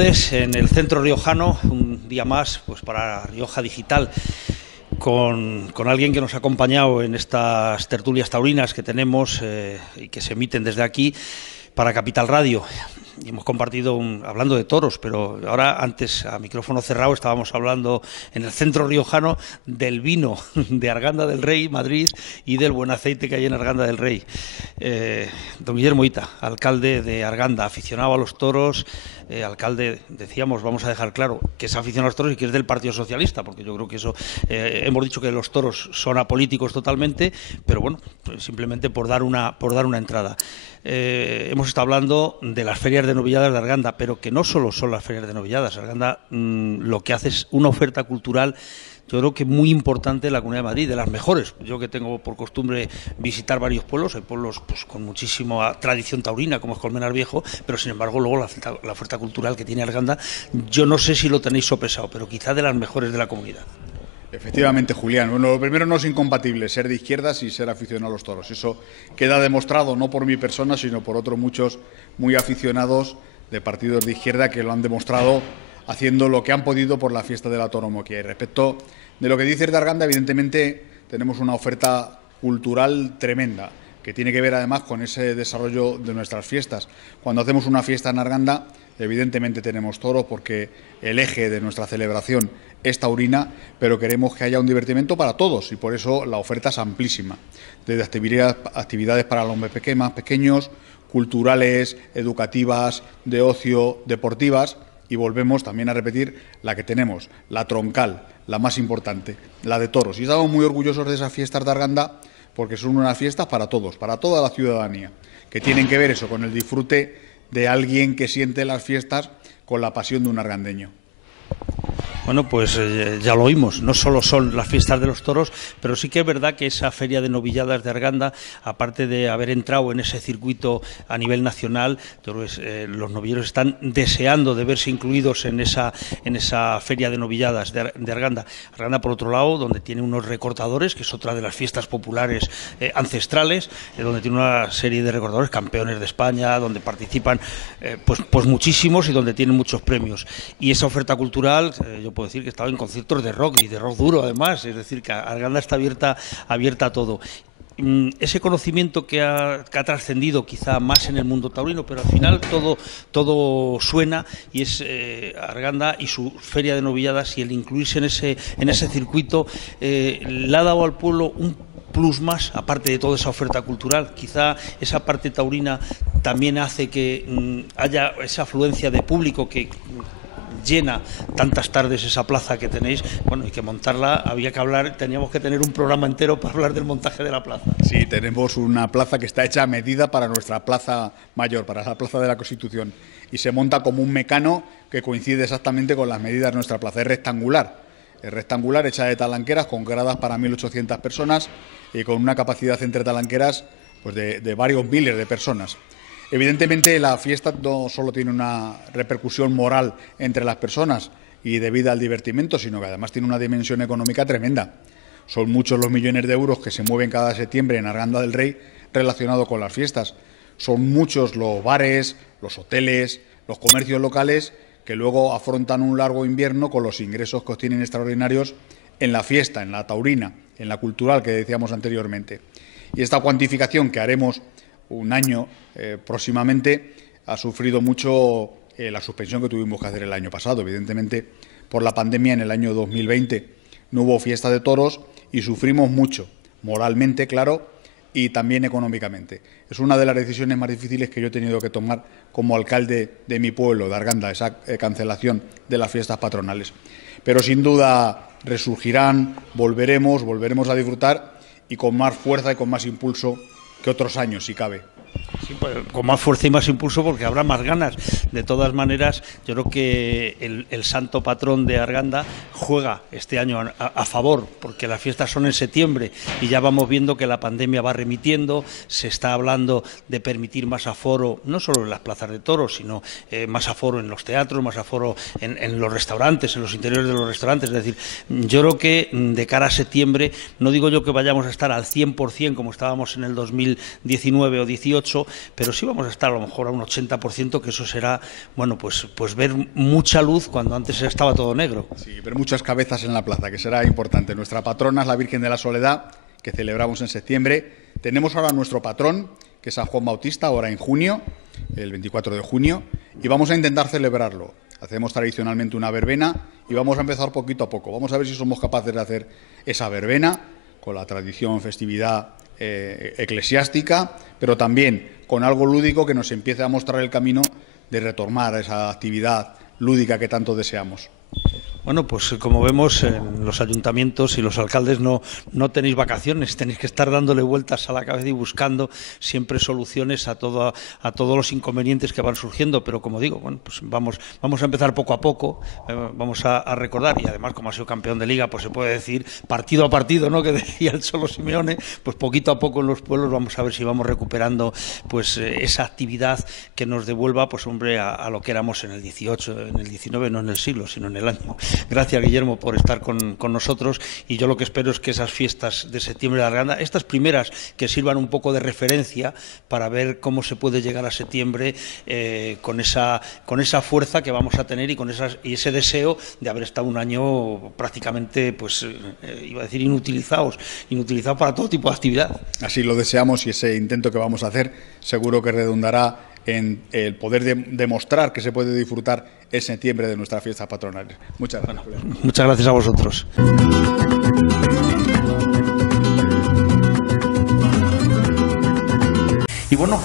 tardes en el centro riojano, un día más pues para Rioja Digital, con alguien que nos ha acompañado en estas tertulias taurinas que tenemos y que se emiten desde aquí para Capital Radio. Y hemos compartido hablando de toros, pero ahora antes a micrófono cerrado estábamos hablando en el centro riojano del vino de Arganda del Rey, Madrid, y del buen aceite que hay en Arganda del Rey. Don Guillermo Hita, alcalde de Arganda, aficionado a los toros, alcalde, decíamos, vamos a dejar claro, que es aficionado a los toros y que es del Partido Socialista, porque yo creo que eso, hemos dicho que los toros son apolíticos totalmente, pero bueno, pues simplemente por dar una entrada. Hemos estado hablando de las ferias de novilladas de Arganda, pero que no solo son las ferias de novilladas. Arganda lo que hace es una oferta cultural, yo creo que muy importante en la Comunidad de Madrid, de las mejores. Yo que tengo por costumbre visitar varios pueblos, hay pueblos pues, con muchísima tradición taurina, como es Colmenar Viejo, pero sin embargo luego la oferta cultural que tiene Arganda, yo no sé si lo tenéis sopesado, pero quizá de las mejores de la comunidad. Efectivamente, Julián. Bueno, lo primero, no es incompatible ser de izquierdas y ser aficionado a los toros. Eso queda demostrado no por mi persona, sino por otros muchos muy aficionados de partidos de izquierda que lo han demostrado haciendo lo que han podido por la fiesta de la tauromaquia. Y respecto de lo que dices de Arganda, evidentemente tenemos una oferta cultural tremenda, que tiene que ver además con ese desarrollo de nuestras fiestas. Cuando hacemos una fiesta en Arganda, evidentemente tenemos toros porque el eje de nuestra celebración es taurina, pero queremos que haya un divertimento para todos y por eso la oferta es amplísima, desde actividades para los más pequeños, culturales, educativas, de ocio, deportivas, y volvemos también a repetir la que tenemos, la troncal, la más importante, la de toros. Y estamos muy orgullosos de esas fiestas de Arganda porque son unas fiestas para todos, para toda la ciudadanía, que tienen que ver eso con el disfrute de alguien que siente las fiestas con la pasión de un argandeño. Bueno, pues ya lo oímos, no solo son las fiestas de los toros, pero sí que es verdad que esa feria de novilladas de Arganda, aparte de haber entrado en ese circuito a nivel nacional, los novilleros están deseando de verse incluidos en esa feria de novilladas de Arganda. Arganda, por otro lado, donde tiene unos recortadores, que es otra de las fiestas populares ancestrales, donde tiene una serie de recortadores, campeones de España, donde participan pues muchísimos y donde tienen muchos premios. Y esa oferta cultural, yo puedo decir que he estado en conciertos de rock y de rock duro además, es decir, que Arganda está abierta a todo. Ese conocimiento que ha trascendido quizá más en el mundo taurino, pero al final todo suena, y es Arganda y su feria de novilladas y el incluirse en ese circuito le ha dado al pueblo un plus más, aparte de toda esa oferta cultural. Quizá esa parte taurina también hace que haya esa afluencia de público que llena tantas tardes esa plaza que tenéis. Bueno, y que montarla, teníamos que tener un programa entero para hablar del montaje de la plaza. Sí, tenemos una plaza que está hecha a medida para nuestra plaza mayor, para la plaza de la Constitución, y se monta como un mecano que coincide exactamente con las medidas de nuestra plaza. Es rectangular, hecha de talanqueras, con gradas para 1.800 personas y con una capacidad entre talanqueras pues de varios miles de personas. Evidentemente, la fiesta no solo tiene una repercusión moral entre las personas y debida al divertimento, sino que además tiene una dimensión económica tremenda. Son muchos los millones de euros que se mueven cada septiembre en Arganda del Rey relacionados con las fiestas. Son muchos los bares, los hoteles, los comercios locales que luego afrontan un largo invierno con los ingresos que obtienen extraordinarios en la fiesta, en la taurina, en la cultural que decíamos anteriormente. Y esta cuantificación que haremos un año próximamente ha sufrido mucho la suspensión que tuvimos que hacer el año pasado. Evidentemente, por la pandemia en el año 2020 no hubo fiesta de toros y sufrimos mucho, moralmente, claro, y también económicamente. Es una de las decisiones más difíciles que yo he tenido que tomar como alcalde de mi pueblo, de Arganda, esa cancelación de las fiestas patronales. Pero sin duda resurgirán, volveremos a disfrutar, y con más fuerza y con más impulso que otros años, si cabe. Sí, pues, con más fuerza y más impulso, porque habrá más ganas. De todas maneras, yo creo que el santo patrón de Arganda juega este año a favor, porque las fiestas son en septiembre y ya vamos viendo que la pandemia va remitiendo. Se está hablando de permitir más aforo, no solo en las plazas de toros, sino más aforo en los teatros, más aforo en los restaurantes, en los interiores de los restaurantes. Es decir, yo creo que de cara a septiembre, no digo yo que vayamos a estar al 100% como estábamos en el 2019 o 18, pero sí vamos a estar a lo mejor a un 80%, que eso será, bueno, pues ver mucha luz cuando antes estaba todo negro. Sí, ver muchas cabezas en la plaza, que será importante. Nuestra patrona es la Virgen de la Soledad, que celebramos en septiembre. Tenemos ahora nuestro patrón, que es San Juan Bautista, ahora en junio, el 24 de junio, y vamos a intentar celebrarlo. Hacemos tradicionalmente una verbena y vamos a empezar poquito a poco. Vamos a ver si somos capaces de hacer esa verbena con la tradición, festividad eclesiástica, pero también con algo lúdico que nos empiece a mostrar el camino de retomar esa actividad lúdica que tanto deseamos. Bueno, pues como vemos, en los ayuntamientos y los alcaldes no tenéis vacaciones, tenéis que estar dándole vueltas a la cabeza y buscando siempre soluciones a todos los inconvenientes que van surgiendo, pero como digo, bueno, pues vamos a empezar poco a poco, vamos a recordar, y además como ha sido campeón de Liga, pues se puede decir partido a partido, ¿no?, que decía el Cholo Simeone, pues poquito a poco en los pueblos vamos a ver si vamos recuperando pues esa actividad que nos devuelva, pues hombre, a lo que éramos en el 18, en el 19, no en el siglo, sino en el año. Gracias, Guillermo, por estar con nosotros, y yo lo que espero es que esas fiestas de septiembre de Arganda, estas primeras, que sirvan un poco de referencia para ver cómo se puede llegar a septiembre con esa fuerza que vamos a tener y ese deseo de haber estado un año prácticamente, pues iba a decir inutilizado para todo tipo de actividad. Así lo deseamos, y ese intento que vamos a hacer seguro que redundará en el poder demostrar que se puede disfrutar en septiembre de nuestras fiestas patronales. Muchas gracias. Bueno, muchas gracias a vosotros. Y bueno,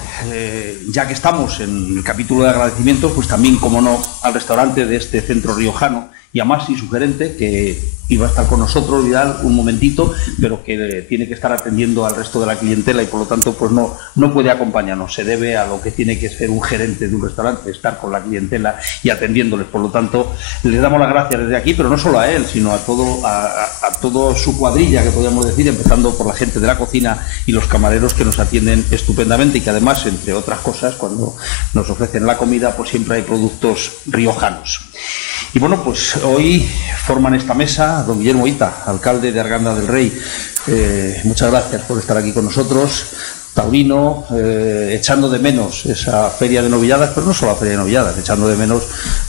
ya que estamos en el capítulo de agradecimientos, pues también, como no, al restaurante de este centro riojano, y a Masi, su gerente, que iba a estar con nosotros, Vidal, un momentito, pero que tiene que estar atendiendo al resto de la clientela y por lo tanto pues no puede acompañarnos. Se debe a lo que tiene que ser un gerente de un restaurante, estar con la clientela y atendiéndoles. Por lo tanto, les damos las gracias desde aquí, pero no solo a él, sino a toda su cuadrilla, que podríamos decir, empezando por la gente de la cocina y los camareros, que nos atienden estupendamente y que además, entre otras cosas, cuando nos ofrecen la comida, pues siempre hay productos riojanos. Y bueno, pues hoy forman esta mesa don Guillermo Hita, alcalde de Arganda del Rey. Muchas gracias por estar aquí con nosotros. Taurino, echando de menos esa feria de novilladas, pero no solo la feria de novilladas, echando de menos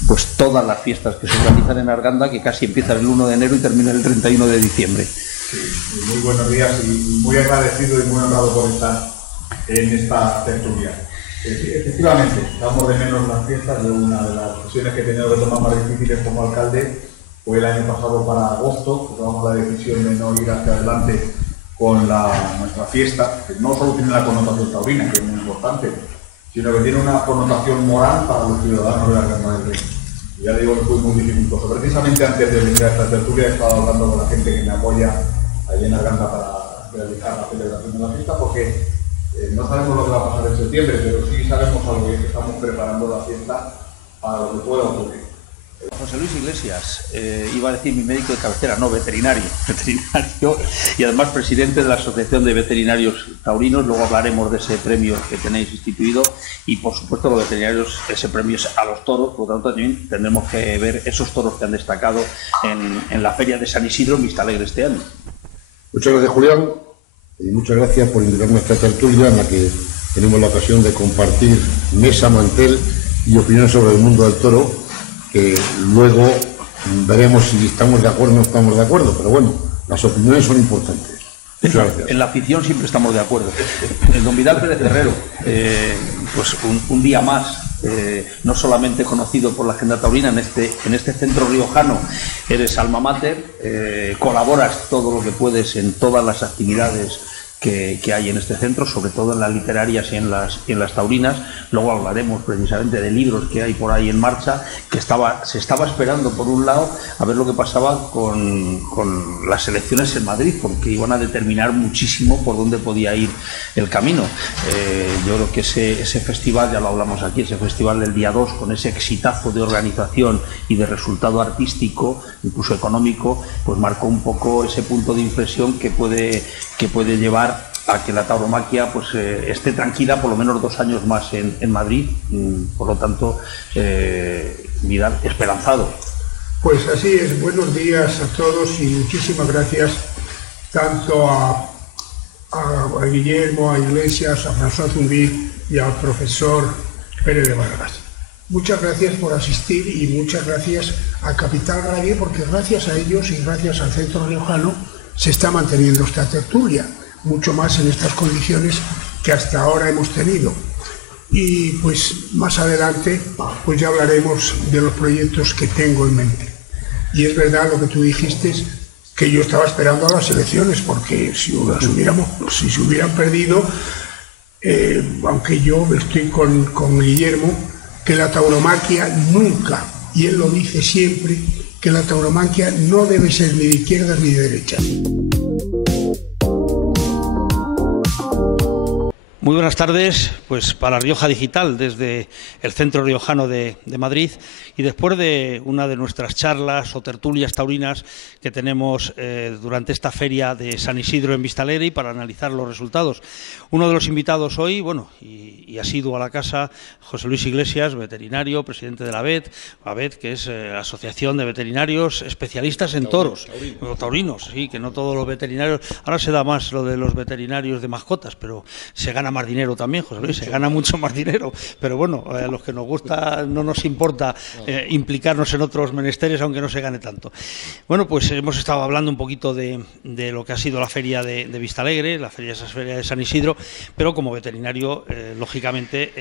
pues todas las fiestas que se organizan en Arganda, que casi empiezan el 1 de enero y terminan el 31 de diciembre. Sí, muy buenos días y muy agradecido y muy honrado por estar en esta tertulia. Efectivamente, damos de menos las fiestas. De una de las decisiones que he tenido que tomar más difíciles como alcalde fue el año pasado para agosto, que tomamos la decisión de no ir hacia adelante con nuestra fiesta, que no solo tiene la connotación taurina, que es muy importante, sino que tiene una connotación moral para los ciudadanos de Arganda del Rey. Y ya digo que fue muy dificultoso. Precisamente antes de venir a esta tertulia he estado hablando con la gente que me apoya allí en Arganda para realizar la celebración de la fiesta, porque no sabemos lo que va a pasar en septiembre, pero sí sabemos algo, y es que estamos preparando la fiesta para lo que pueda ocurrir. José Luis Iglesias, iba a decir mi médico de cabecera, no, veterinario, y además presidente de la Asociación de Veterinarios Taurinos. Luego hablaremos de ese premio que tenéis instituido, y por supuesto los veterinarios, ese premio es a los toros, por lo tanto también tendremos que ver esos toros que han destacado en la feria de San Isidro en Vistalegre este año. Muchas gracias, Julián. Y muchas gracias por invitarme a esta tertulia en la que tenemos la ocasión de compartir mesa, mantel y opinión sobre el mundo del toro, que luego veremos si estamos de acuerdo o no estamos de acuerdo, pero bueno, las opiniones son importantes. Muchas gracias. En la afición siempre estamos de acuerdo. El don Vidal Pérez Herrero, pues un día más, no solamente conocido por la agenda taurina en este centro riojano, eres alma mater, colaboras todo lo que puedes en todas las actividades que hay en este centro, sobre todo en las literarias y en las taurinas. Luego hablaremos precisamente de libros que hay por ahí en marcha, que se estaba esperando, por un lado, a ver lo que pasaba con las elecciones en Madrid, porque iban a determinar muchísimo por dónde podía ir el camino. Yo creo que ese festival, ya lo hablamos aquí, ese festival del día 2, con ese exitazo de organización y de resultado artístico, incluso económico, pues marcó un poco ese punto de inflexión que puede llevar a que la tauromaquia pues esté tranquila por lo menos 2 años más en Madrid. Por lo tanto, Vidal, esperanzado. Pues así es. Buenos días a todos y muchísimas gracias tanto a a Guillermo, a Iglesias, a François Zumbi y al profesor Pérez de Vargas. Muchas gracias por asistir y muchas gracias a Capital Radio, porque gracias a ellos y gracias al Centro Riojano se está manteniendo esta tertulia, mucho más en estas condiciones que hasta ahora hemos tenido. Y pues más adelante pues ya hablaremos de los proyectos que tengo en mente. Y es verdad lo que tú dijiste, que yo estaba esperando a las elecciones, porque si se hubieran perdido, aunque yo estoy con Guillermo, que la tauromaquia nunca, y él lo dice siempre, que la tauromaquia no debe ser ni de izquierdas ni de derechas. Muy buenas tardes, pues para Rioja Digital, desde el Centro Riojano de Madrid, y después de una de nuestras charlas o tertulias taurinas que tenemos durante esta feria de San Isidro en Vistalegre, y para analizar los resultados. Uno de los invitados hoy, bueno, y asiduo a la casa, José Luis Iglesias, veterinario, presidente de la AVET, que es Asociación de Veterinarios Especialistas en Toros, taurinos, sí, que no todos los veterinarios, ahora se da más lo de los veterinarios de mascotas, pero se gana más dinero también, José Luis, se gana mucho más dinero, pero bueno, a los que nos gusta, no nos importa implicarnos en otros menesteres, aunque no se gane tanto. Bueno, pues hemos estado hablando un poquito de lo que ha sido la feria de Vistalegre, la feria de San Isidro, pero como veterinario, lógicamente,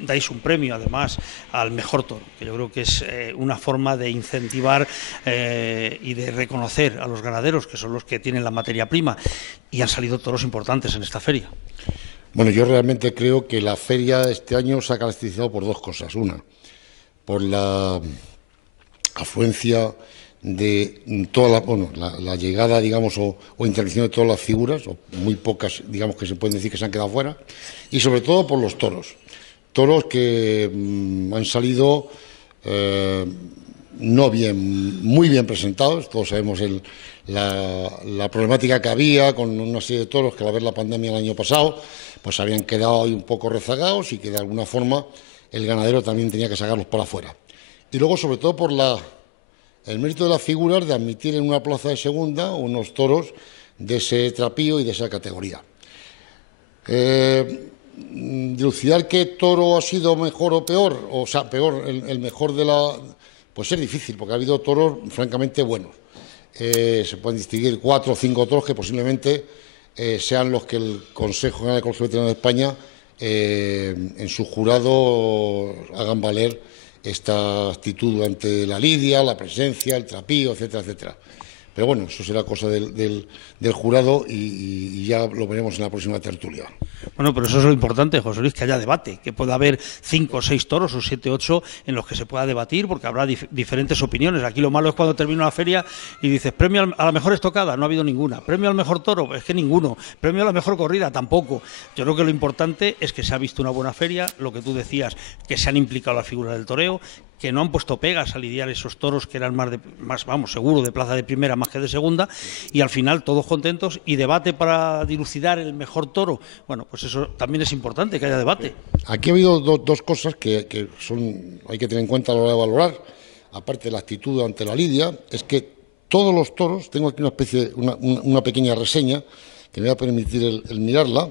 dais un premio, además, al mejor toro, que yo creo que es una forma de incentivar y de reconocer a los ganaderos, que son los que tienen la materia prima, y han salido toros importantes en esta feria. Bueno, yo realmente creo que la feria este año se ha caracterizado por dos cosas. Una, por la afluencia de toda la llegada, digamos, o intervención de todas las figuras, o muy pocas, digamos, que se pueden decir que se han quedado fuera, y sobre todo por los toros. Toros que han salido muy bien presentados. Todos sabemos la problemática que había con una serie de toros que al haber la pandemia el año pasado, pues habían quedado ahí un poco rezagados y que de alguna forma el ganadero también tenía que sacarlos para afuera. Y luego, sobre todo, por el mérito de las figuras de admitir en una plaza de segunda unos toros de ese trapío y de esa categoría. Dilucidar qué toro ha sido mejor o peor, o sea, peor, el mejor de la... Pues es difícil, porque ha habido toros francamente buenos. Se pueden distinguir 4 o 5 toros que posiblemente sean los que el Consejo General del Colegio Veterinario de España en su jurado hagan valer esta actitud ante la lidia, la presencia, el trapío, etcétera, etcétera. Pero bueno, eso será cosa del jurado y ya lo veremos en la próxima tertulia. Bueno, pero eso es lo importante, José Luis, que haya debate, que pueda haber 5 o 6 toros o 7 o 8 en los que se pueda debatir, porque habrá diferentes opiniones. Aquí lo malo es cuando termina la feria y dices, premio a la mejor estocada, no ha habido ninguna. Premio al mejor toro, es que ninguno. Premio a la mejor corrida, tampoco. Yo creo que lo importante es que se ha visto una buena feria, lo que tú decías, que se han implicado las figuras del toreo, que no han puesto pegas a lidiar esos toros que eran más seguro, de plaza de primera más que de segunda, y al final todos contentos y debate para dilucidar el mejor toro. Bueno, pues eso también es importante, que haya debate. Aquí ha habido dos cosas que hay que tener en cuenta a la hora de valorar, aparte de la actitud ante la lidia, es que todos los toros, tengo aquí una pequeña reseña que me va a permitir el mirarla,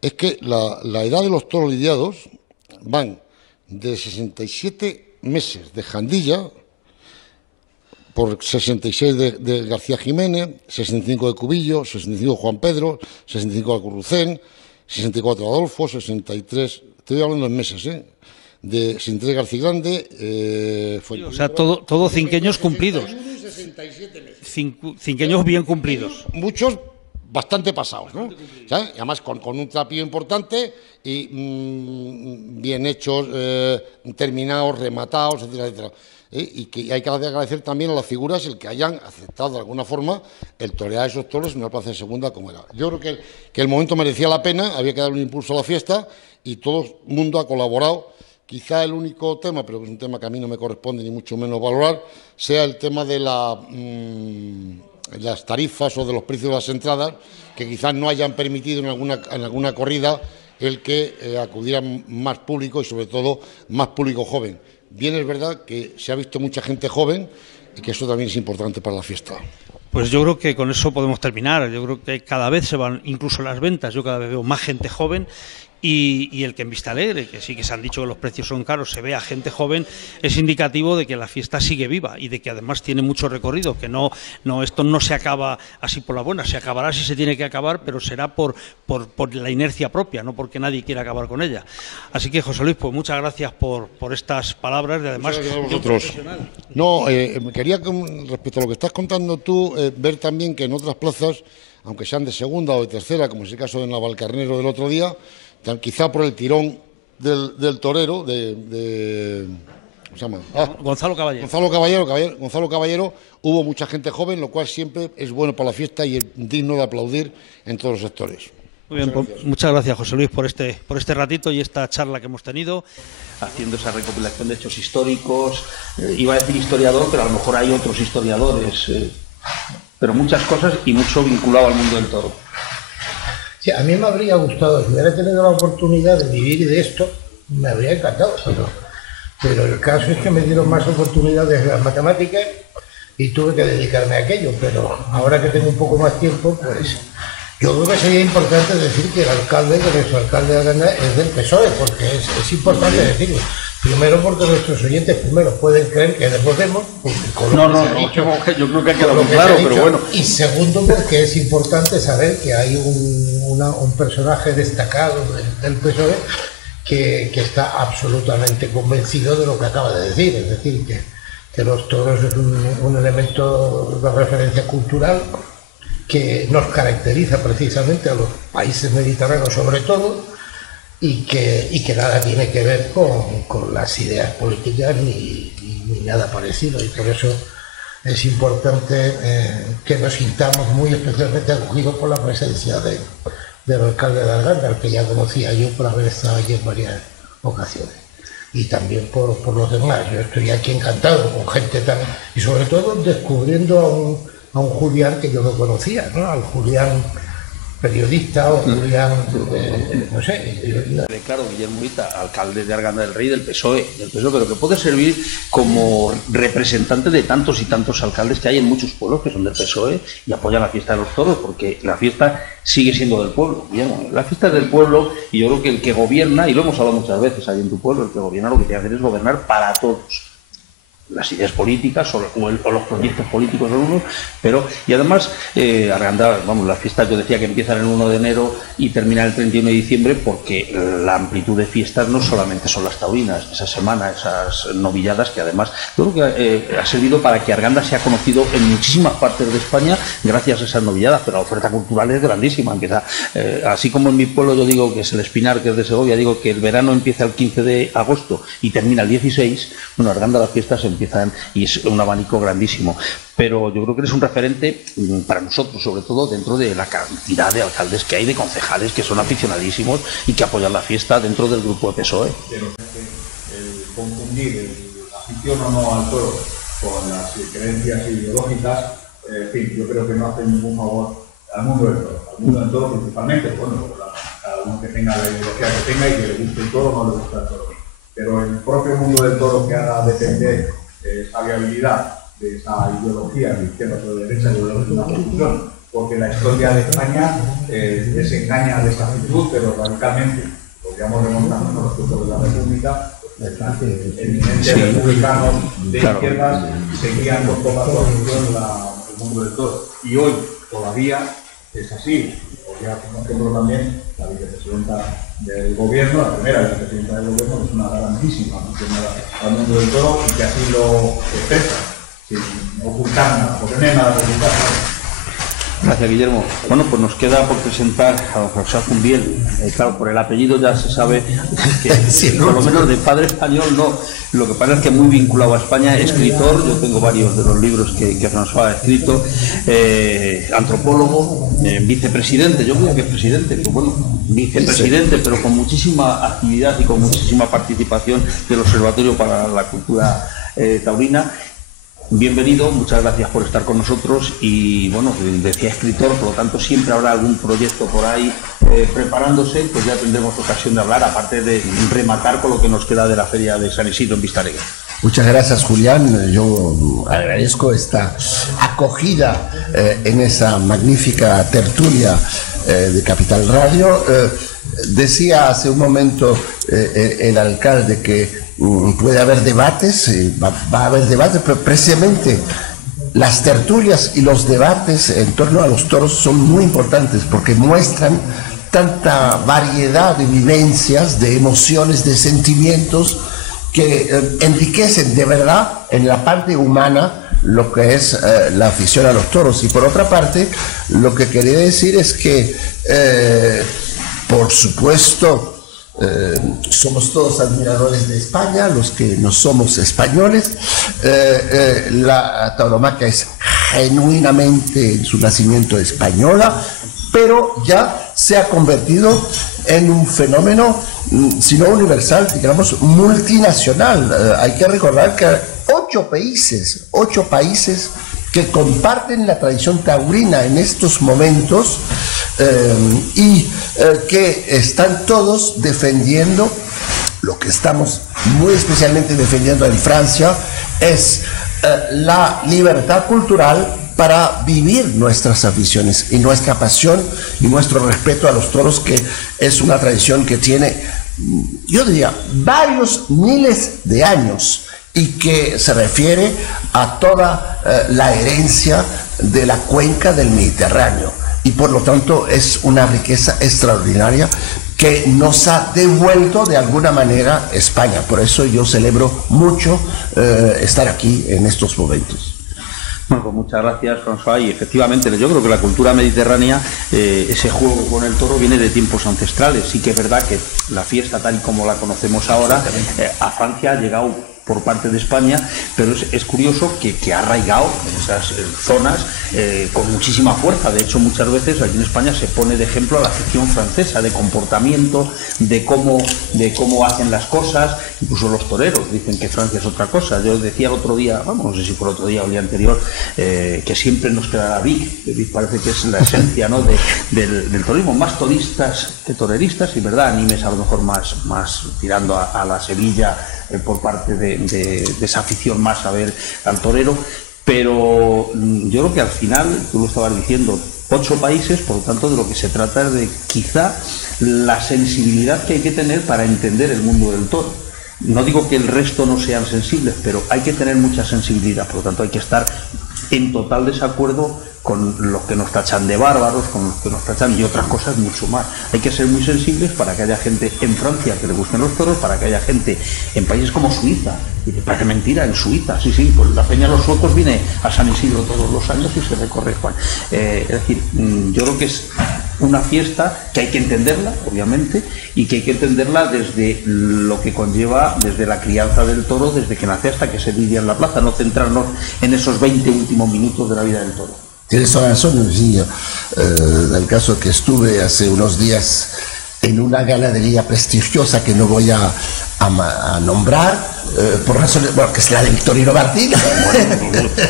es que la edad de los toros lidiados van de 67 meses de Jandilla, por 66 de García Jiménez, 65 de Cubillo, 65 de Juan Pedro, 65 de Alcurrucén, 64 de Adolfo, 63, estoy hablando en meses, de 63 García Grande. O sea, todo cinqueños cumplidos. 67 meses. Cinqueños bien cumplidos. Muchos bastante pasados, ¿no? ¿Sabes? Y además con un trapío importante y bien hechos, terminados, rematados, etcétera, etcétera. Y que hay que agradecer también a las figuras el que hayan aceptado de alguna forma el torear esos toros en una plaza de segunda como era. Yo creo que el momento merecía la pena, había que dar un impulso a la fiesta y todo el mundo ha colaborado. Quizá el único tema, pero que es un tema que a mí no me corresponde ni mucho menos valorar, sea el tema de las tarifas o de los precios de las entradas, que quizás no hayan permitido en alguna corrida el que acudiera más público y sobre todo más público joven. Bien es verdad que se ha visto mucha gente joven y que eso también es importante para la fiesta. Pues yo creo que con eso podemos terminar. Yo creo que cada vez se van, incluso las ventas, yo cada vez veo más gente joven. Y el que en Vistalegre, que sí que se han dicho que los precios son caros, se ve a gente joven, es indicativo de que la fiesta sigue viva y de que además tiene mucho recorrido, que esto no se acaba así por la buena, se acabará si se tiene que acabar, pero será por la inercia propia, no porque nadie quiera acabar con ella. Así que, José Luis, pues muchas gracias por estas palabras, y además No, quería, respecto a lo que estás contando tú, ver también que en otras plazas, aunque sean de segunda o de tercera, como es el caso de Navalcarnero del otro día, quizá por el tirón del torero, ¿cómo se llama? Gonzalo Caballero. Gonzalo Caballero, hubo mucha gente joven, lo cual siempre es bueno para la fiesta y es digno de aplaudir en todos los sectores. Muy bien, pues muchas gracias, José Luis, por este ratito y esta charla que hemos tenido, haciendo esa recopilación de hechos históricos. Iba a decir historiador, pero a lo mejor hay otros historiadores, pero muchas cosas y mucho vinculado al mundo del toro. Sí, a mí me habría gustado, si hubiera tenido la oportunidad de vivir de esto, me habría encantado, pero el caso es que me dieron más oportunidades en las matemáticas y tuve que dedicarme a aquello, pero ahora que tengo un poco más tiempo, pues yo creo que sería importante decir que el alcalde, que nuestro alcalde de Arganda es del PSOE, porque es importante decirlo. Primero porque nuestros oyentes primero pueden creer que es de Podemos. Yo creo que ha quedado claro, pero bueno. Y segundo porque es importante saber que hay un personaje destacado del PSOE que está absolutamente convencido de lo que acaba de decir, es decir, que los toros es un elemento de referencia cultural que nos caracteriza precisamente a los países mediterráneos sobre todo, y que nada tiene que ver con las ideas políticas ni nada parecido, y por eso es importante que nos sintamos muy especialmente acogidos por la presencia del alcalde de Arganda, al que ya conocía yo por haber estado allí en varias ocasiones, y también por los demás. Yo estoy aquí encantado con gente tan... y sobre todo descubriendo a un Julián que yo no conocía, ¿no? Al Julián periodista o Julián, no sé. Claro, Guillermo Ita, alcalde de Arganda del Rey del PSOE, pero que puede servir como representante de tantos y tantos alcaldes que hay en muchos pueblos que son del PSOE y apoyan la fiesta de los toros, porque la fiesta sigue siendo del pueblo, Guillermo. La fiesta es del pueblo y yo creo que el que gobierna, y lo hemos hablado muchas veces ahí en tu pueblo, el que gobierna lo que tiene que hacer es gobernar para todos. Las ideas políticas o los proyectos políticos de uno, y además Arganda, las fiestas yo decía que empiezan el 1 de enero y terminan el 31 de diciembre, porque la amplitud de fiestas no solamente son las taurinas, esa semana, esas novilladas, que además yo creo que ha servido para que Arganda sea conocido en muchísimas partes de España gracias a esas novilladas, pero la oferta cultural es grandísima, así como en mi pueblo yo digo que es el Espinar, que es de Segovia, digo que el verano empieza el 15 de agosto y termina el 16, Arganda las fiestas empiezan y es un abanico grandísimo, pero yo creo que eres un referente para nosotros, sobre todo dentro de la cantidad de alcaldes que hay, de concejales que son aficionadísimos y que apoyan la fiesta dentro del grupo de PSOE. El confundir la afición o no al toro con las creencias ideológicas, en fin, yo creo que no hace ningún favor al mundo del toro, principalmente, cada uno que tenga la ideología que tenga y que le guste el toro o no le gusta el toro, pero el propio mundo del toro que haga depender esa viabilidad de esa ideología de izquierda o de derecha, yo creo que es una confusión, porque la historia de España desengaña de esa actitud, pero radicalmente, podríamos remontarnos a los tiempos de la República, eminentes republicanos de izquierdas seguían con toda su atención el mundo del toro, y hoy todavía es así. Ya conocemos también la vicepresidenta del gobierno, la primera vicepresidenta del gobierno, que es una grandísima aficionada al mundo del toro y que así lo expresa, sin ocultar nada, porque no hay nada que ocultar. Gracias, Guillermo. Bueno, pues nos queda por presentar a don José Azcumbiel. Claro, por el apellido ya se sabe que sí, por lo menos de padre español no. Lo que pasa es que muy vinculado a España, escritor, yo tengo varios de los libros que François ha escrito, antropólogo, vicepresidente, yo creo que presidente, pues bueno, vicepresidente, pero con muchísima actividad y con muchísima participación del Observatorio para la Cultura Taurina. Bienvenido, muchas gracias por estar con nosotros y bueno, decía escritor, por lo tanto siempre habrá algún proyecto por ahí preparándose, pues ya tendremos ocasión de hablar, aparte de rematar con lo que nos queda de la Feria de San Isidro en Vistalegre. Muchas gracias, Julián. Yo agradezco esta acogida en esa magnífica tertulia de Capital Radio. Decía hace un momento el alcalde que puede haber debates, va a haber debates, pero precisamente las tertulias y los debates en torno a los toros son muy importantes porque muestran tanta variedad de vivencias, de emociones, de sentimientos que enriquecen de verdad en la parte humana lo que es la afición a los toros. Y por otra parte, lo que quería decir es que, por supuesto, somos todos admiradores de España, los que no somos españoles. La tauromaquia es genuinamente en su nacimiento española, pero ya se ha convertido en un fenómeno, si no universal, digamos, multinacional. Hay que recordar que 8 países que comparten la tradición taurina en estos momentos y que están todos defendiendo lo que estamos muy especialmente defendiendo en Francia, es la libertad cultural para vivir nuestras aficiones y nuestra pasión y nuestro respeto a los toros, que es una tradición que tiene, yo diría, varios miles de años y que se refiere a toda la herencia de la cuenca del Mediterráneo, y por lo tanto es una riqueza extraordinaria que nos ha devuelto de alguna manera España. Por eso yo celebro mucho estar aquí en estos momentos. Bueno, pues muchas gracias, François. Y efectivamente, yo creo que la cultura mediterránea, ese juego con el toro, viene de tiempos ancestrales. Sí que es verdad que la fiesta, tal y como la conocemos ahora, a Francia ha llegado por parte de España, pero es curioso que ha arraigado en esas zonas con muchísima fuerza. De hecho, muchas veces aquí en España se pone de ejemplo a la afición francesa, de comportamiento, de cómo hacen las cosas. Incluso los toreros dicen que Francia es otra cosa. Yo decía el otro día, no sé si fue el otro día o el día anterior, que siempre nos quedará Vic. Vic parece que es la esencia, ¿no?, del torismo, más toristas que toreristas, y verdad, animes a lo mejor más tirando a la Sevilla, por parte de esa afición más a ver al torero. Pero yo creo que al final, tú lo estabas diciendo, 8 países, por lo tanto de lo que se trata es de quizá la sensibilidad que hay que tener para entender el mundo del toro. No digo que el resto no sean sensibles, pero hay que tener mucha sensibilidad, por lo tanto hay que estar en total desacuerdo con los que nos tachan de bárbaros, con los que nos tachan y otras cosas mucho más. Hay que ser muy sensibles para que haya gente en Francia que le gusten los toros, para que haya gente en países como Suiza. Y parece mentira, en Suiza, sí, pues la Peña de los Suecos viene a San Isidro todos los años y se recorre Juan. Es decir, yo creo que es una fiesta que hay que entenderla, obviamente, y que hay que entenderla desde lo que conlleva, desde la crianza del toro, desde que nace hasta que se lidia en la plaza, no centrarnos en esos 20 últimos minutos de la vida del toro. Tienes razón, sí. El caso que estuve hace unos días en una ganadería prestigiosa que no voy a nombrar, por razones, bueno, que es la de Victorino Martín.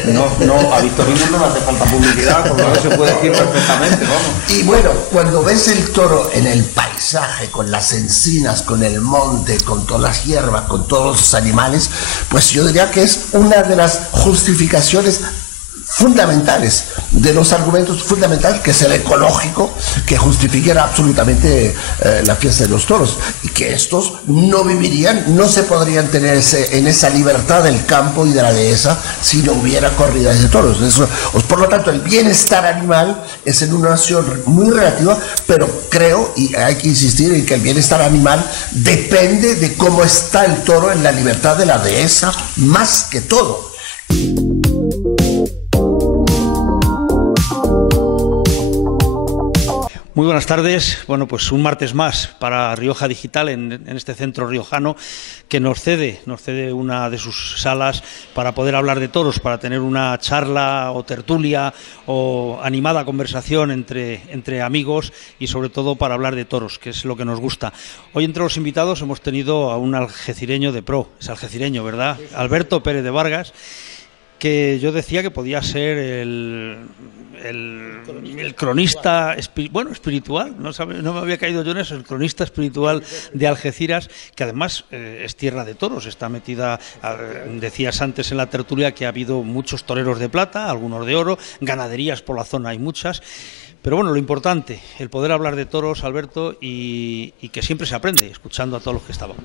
No, a Victorino no le hace falta publicidad, porque no se puede decir perfectamente, vamos. Y bueno, cuando ves el toro en el paisaje, con las encinas, con el monte, con todas las hierbas, con todos los animales, pues yo diría que es una de las justificaciones fundamentales, de los argumentos fundamentales, que es el ecológico, que justifica absolutamente la fiesta de los toros, y que estos no vivirían, no se podrían tener en esa libertad del campo y de la dehesa si no hubiera corridas de toros. Eso, por lo tanto, el bienestar animal es en una noción muy relativa, pero creo, y hay que insistir en que el bienestar animal depende de cómo está el toro en la libertad de la dehesa, más que todo. Muy buenas tardes. Bueno, pues un martes más para Rioja Digital en este centro riojano, que nos cede una de sus salas para poder hablar de toros, para tener una charla o tertulia o animada conversación entre amigos, y sobre todo para hablar de toros, que es lo que nos gusta. Hoy entre los invitados hemos tenido a un algecireño de pro, es algecireño, ¿verdad? Alberto Pérez de Vargas, que yo decía que podía ser el el cronista espiritual, no me había caído yo en eso, el cronista espiritual de Algeciras, que además es tierra de toros, está metida, decías antes en la tertulia que ha habido muchos toreros de plata, algunos de oro, ganaderías por la zona hay muchas. Pero bueno, lo importante, el poder hablar de toros, Alberto, y que siempre se aprende, escuchando a todos los que estaban.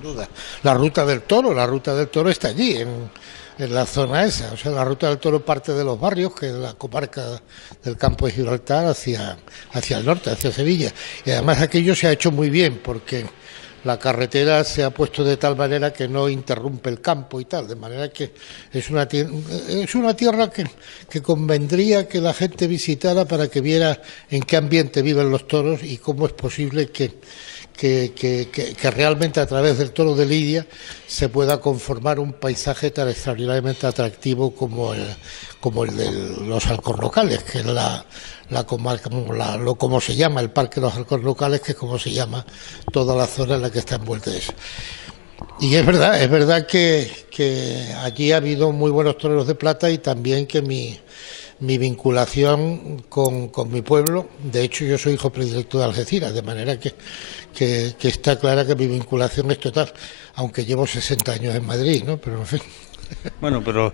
La ruta del toro está allí, en la zona esa. O sea, la ruta del toro parte de los barrios, que es la comarca del Campo de Gibraltar, hacia el norte, hacia Sevilla. Y además aquello se ha hecho muy bien, porque la carretera se ha puesto de tal manera que no interrumpe el campo y tal, de manera que es una tierra que convendría que la gente visitara para que viera en qué ambiente viven los toros y cómo es posible que realmente a través del toro de Lidia se pueda conformar un paisaje tan extraordinariamente atractivo como el de los Alcornocales, que es la comarca, como se llama el Parque de los Alcornocales, que es como se llama toda la zona en la que está envuelta eso. Y es verdad que allí ha habido muy buenos toreros de plata y también que mi vinculación con mi pueblo, de hecho yo soy hijo predilecto de Algeciras, de manera que está clara que mi vinculación es total, aunque llevo 60 años en Madrid, ¿no? Pero en fin. Bueno, pero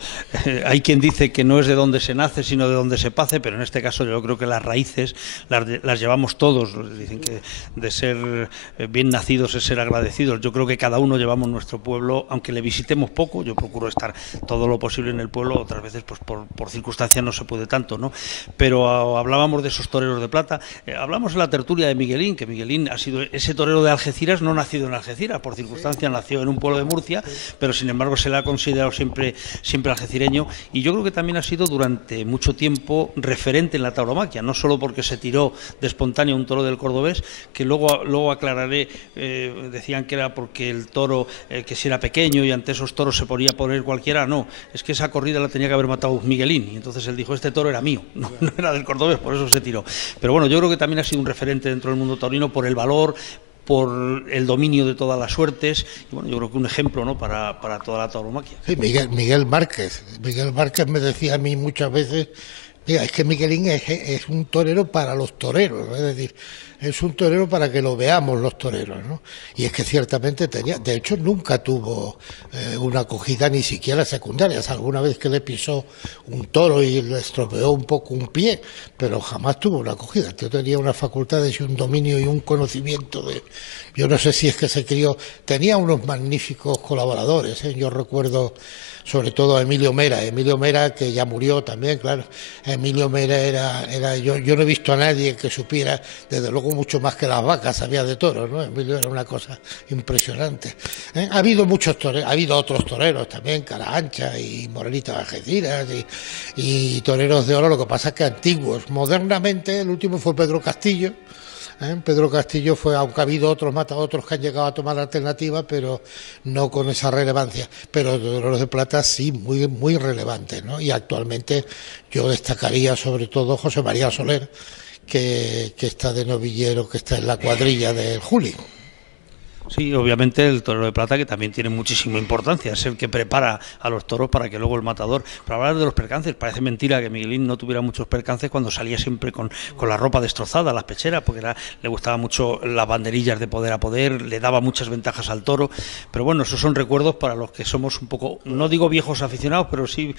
hay quien dice que no es de donde se nace, sino de donde se pace, pero en este caso yo creo que las raíces las llevamos todos. Dicen que de ser bien nacidos es ser agradecidos. Yo creo que cada uno llevamos nuestro pueblo, aunque le visitemos poco. Yo procuro estar todo lo posible en el pueblo, otras veces pues por circunstancias no se puede tanto, ¿no? Pero hablábamos de esos toreros de plata, hablamos en la tertulia de Miguelín, que Miguelín ha sido ese torero de Algeciras, no nacido en Algeciras, por circunstancias nació en un pueblo de Murcia, pero sin embargo se le ha considerado siempre algecireño, y yo creo que también ha sido durante mucho tiempo referente en la tauromaquia, no solo porque se tiró de espontáneo un toro del cordobés, que luego aclararé, decían que era porque el toro, que si era pequeño y ante esos toros se podía poner cualquiera, no, es que esa corrida la tenía que haber matado Miguelín, y entonces él dijo, este toro era mío, no era del cordobés, por eso se tiró. Pero bueno, yo creo que también ha sido un referente dentro del mundo taurino por el valor, por el dominio de todas las suertes, y bueno, yo creo que un ejemplo, ¿no?, para toda la tauromaquia. Sí, Miguel Márquez me decía a mí muchas veces, mira, es que Miguelín es un torero para los toreros, ¿no? Es decir, es un torero para que lo veamos los toreros, ¿no? Y es que ciertamente tenía, de hecho nunca tuvo una acogida ni siquiera secundaria, alguna vez que le pisó un toro y le estropeó un poco un pie, pero jamás tuvo una acogida. Yo tenía unas facultades y un dominio y un conocimiento de, yo no sé si es que se crió, tenía unos magníficos colaboradores, ¿eh? Yo recuerdo sobre todo a Emilio Mera, que ya murió también, claro. Emilio Mera yo no he visto a nadie que supiera, desde luego mucho más que las vacas, sabía de toros, ¿no? Emilio era una cosa impresionante. Ha habido muchos toreros, ha habido otros toreros también, Cara Ancha y Morenita de Algeciras y toreros de oro, lo que pasa es que antiguos. Modernamente, el último fue Pedro Castillo. Pedro Castillo fue, aunque ha habido otros que han llegado a tomar alternativa, pero no con esa relevancia. Pero los de plata sí, muy, muy relevantes, ¿no? Y actualmente yo destacaría sobre todo José María Soler, que está de novillero, que está en la cuadrilla del Juli. Sí, obviamente el torero de plata, que también tiene muchísima importancia, es el que prepara a los toros para que luego el matador... Para hablar de los percances, parece mentira que Miguelín no tuviera muchos percances cuando salía siempre con la ropa destrozada, las pecheras, porque le gustaba mucho las banderillas de poder a poder, le daba muchas ventajas al toro, pero bueno, esos son recuerdos para los que somos un poco, no digo viejos aficionados, pero sí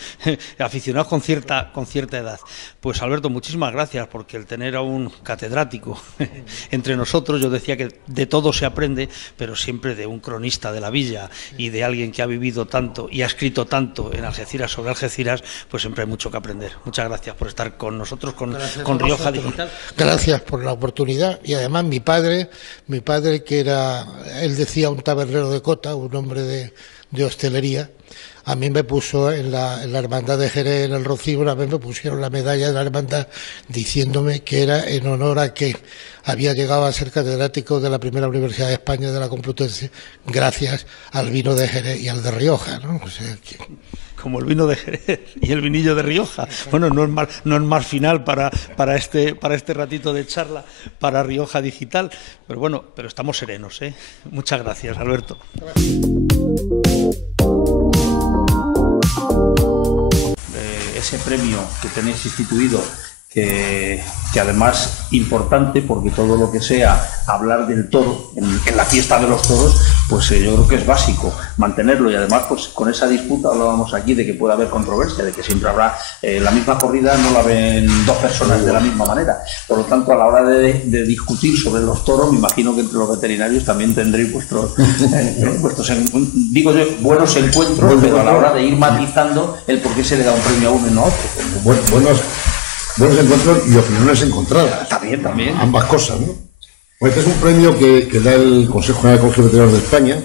aficionados con cierta edad. Pues Alberto, muchísimas gracias, porque el tener a un catedrático entre nosotros, yo decía que de todo se aprende, pero siempre de un cronista de la villa y de alguien que ha vivido tanto y ha escrito tanto en Algeciras sobre Algeciras, pues siempre hay mucho que aprender. Muchas gracias por estar con nosotros, con Rioja Digital. Gracias por la oportunidad. Y además mi padre que era, él decía, un tabernero de cota, un hombre de hostelería, a mí me puso en la hermandad de Jerez, en el Rocío, una vez me pusieron la medalla de la hermandad diciéndome que era en honor a que había llegado a ser catedrático de la primera Universidad de España de la Complutense gracias al vino de Jerez y al de Rioja, ¿no? O sea que... Como el vino de Jerez y el vinillo de Rioja. Bueno, no es más final para este ratito de charla para Rioja Digital, pero bueno, pero estamos serenos, ¿eh? Muchas gracias, Alberto. Ese premio que tenéis instituido, que además importante, porque todo lo que sea hablar del toro en la fiesta de los toros, pues yo creo que es básico mantenerlo, y además pues con esa disputa hablábamos aquí de que puede haber controversia, de que siempre habrá la misma corrida, no la ven dos personas de la misma manera, por lo tanto a la hora de discutir sobre los toros, me imagino que entre los veterinarios también tendréis vuestros digo yo, buenos encuentros, pero a la hora de ir matizando el por qué se le da un premio a uno y no a otro. Buenos encuentros y opiniones encontradas. También. Ambas cosas, ¿no? Pues este es un premio que da el Consejo General de Colegios Veterinarios de España,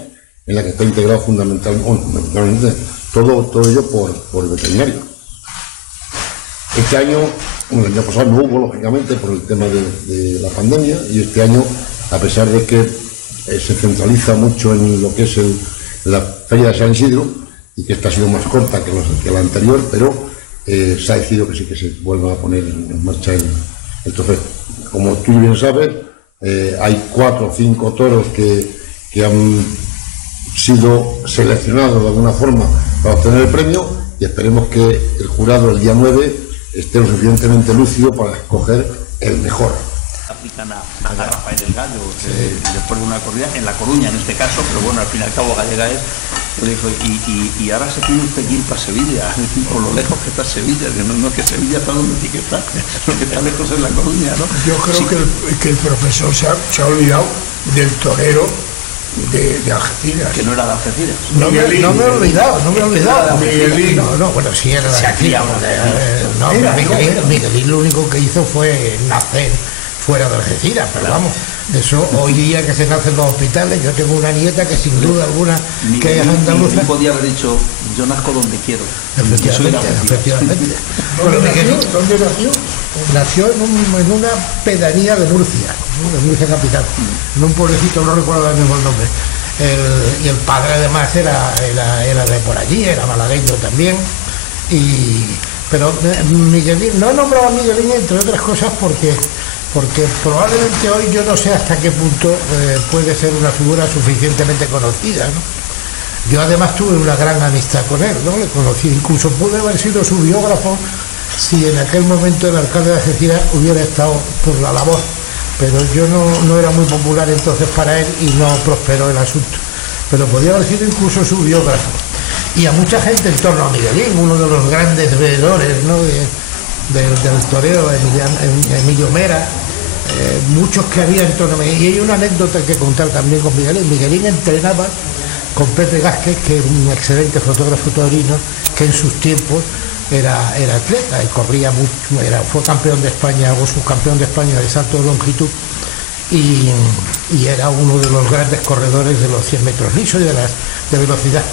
en la que está integrado fundamentalmente todo ello por el veterinario. Este año, el año pasado no hubo, lógicamente, por el tema de la pandemia, y este año, a pesar de que se centraliza mucho en lo que es la Feria de San Isidro, y que esta ha sido más corta que la anterior, pero se ha decidido que sí que se vuelva a poner en marcha el trofeo. Como tú bien sabes, hay 4 o 5 toros que han sido seleccionados de alguna forma para obtener el premio, y esperemos que el jurado el día 9 esté lo suficientemente lúcido para escoger el mejor. Aplican a Rafael del Gallo después de una corrida en La Coruña en este caso, pero bueno, al fin y al cabo gallega es, y ahora se tiene usted que ir para Sevilla, por lo lejos que está Sevilla, que no es que Sevilla está donde tiene que estar, lo que está lejos es La Coruña, ¿no? Yo creo que el profesor se ha olvidado del torero de Algeciras. Que no era de Algeciras. No me he olvidado. Miguelín. No, bueno, sí era de Algeciras. Miguelín lo único que hizo fue nacer fuera de Algeciras, pero claro, vamos, eso hoy día que se nace en los hospitales, yo tengo una nieta que sin duda alguna que es andaluza. Podía haber dicho, yo nazco donde quiero. Efectivamente. ¿Dónde nació? Nació en una pedanía de Murcia capital, en un pueblecito, no recuerdo ahora mismo el nombre. Y el padre además era de por allí, era malagueño también. Pero Miguelín, no he nombrado a Miguelín entre otras cosas porque probablemente hoy yo no sé hasta qué punto puede ser una figura suficientemente conocida, ¿no? Yo además tuve una gran amistad con él, ¿no? Le conocí, incluso pude haber sido su biógrafo si en aquel momento el alcalde de Algeciras hubiera estado por la labor, pero yo no era muy popular entonces para él y no prosperó el asunto, pero podía haber sido incluso su biógrafo. Y a mucha gente en torno a Miguelín, uno de los grandes veedores, ¿no? del toreo, Emilio Mera, muchos que había en torno a Miguelín. Y hay una anécdota que contar también con Miguelín. Miguelín entrenaba con Pepe Gázquez, que es un excelente fotógrafo taurino, que en sus tiempos era atleta y corría mucho, fue campeón de España o subcampeón de España de salto de longitud, y era uno de los grandes corredores de los 100 metros lisos y de velocidad.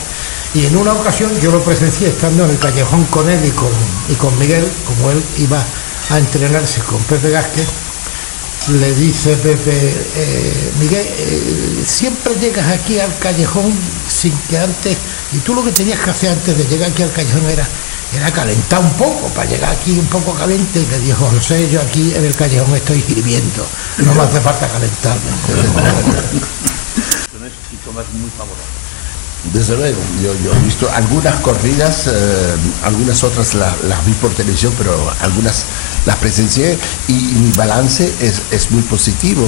Y en una ocasión yo lo presencié estando en el callejón con él y con Miguel, como él iba a entrenarse con Pepe Gázquez. Le dice Pepe, Miguel, siempre llegas aquí al callejón sin que antes, y tú lo que tenías que hacer antes de llegar aquí al callejón era calentar un poco, para llegar aquí un poco caliente. Y le dijo, José, yo aquí en el callejón estoy hirviendo, no me hace falta calentarme. Es muy favorable. Desde luego, yo he visto algunas corridas, algunas otras las vi por televisión, pero algunas las presencié y mi balance es muy positivo.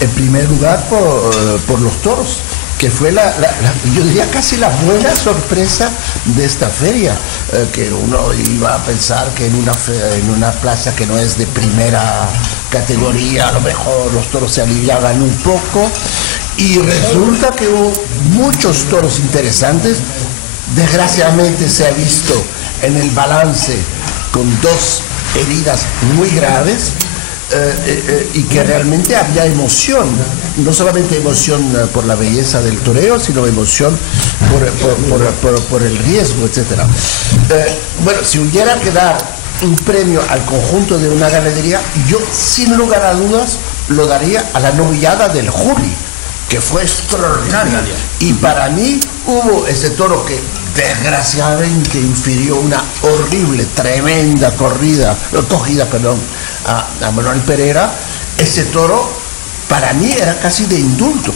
En primer lugar por los toros, que fue yo diría casi la buena sorpresa de esta feria, que uno iba a pensar que en una plaza que no es de primera categoría, a lo mejor los toros se aliviaban un poco, y resulta que hubo muchos toros interesantes. Desgraciadamente se ha visto en el balance con 2 heridas muy graves, y que realmente había emoción, no solamente emoción por la belleza del toreo, sino emoción por el riesgo, etcétera. Bueno, si hubiera que dar un premio al conjunto de una ganadería, yo sin lugar a dudas lo daría a la novillada del Juli, que fue extraordinaria. Y para mí hubo ese toro que desgraciadamente infirió una horrible, tremenda cogida a Manuel Pereira. Ese toro para mí era casi de indulto,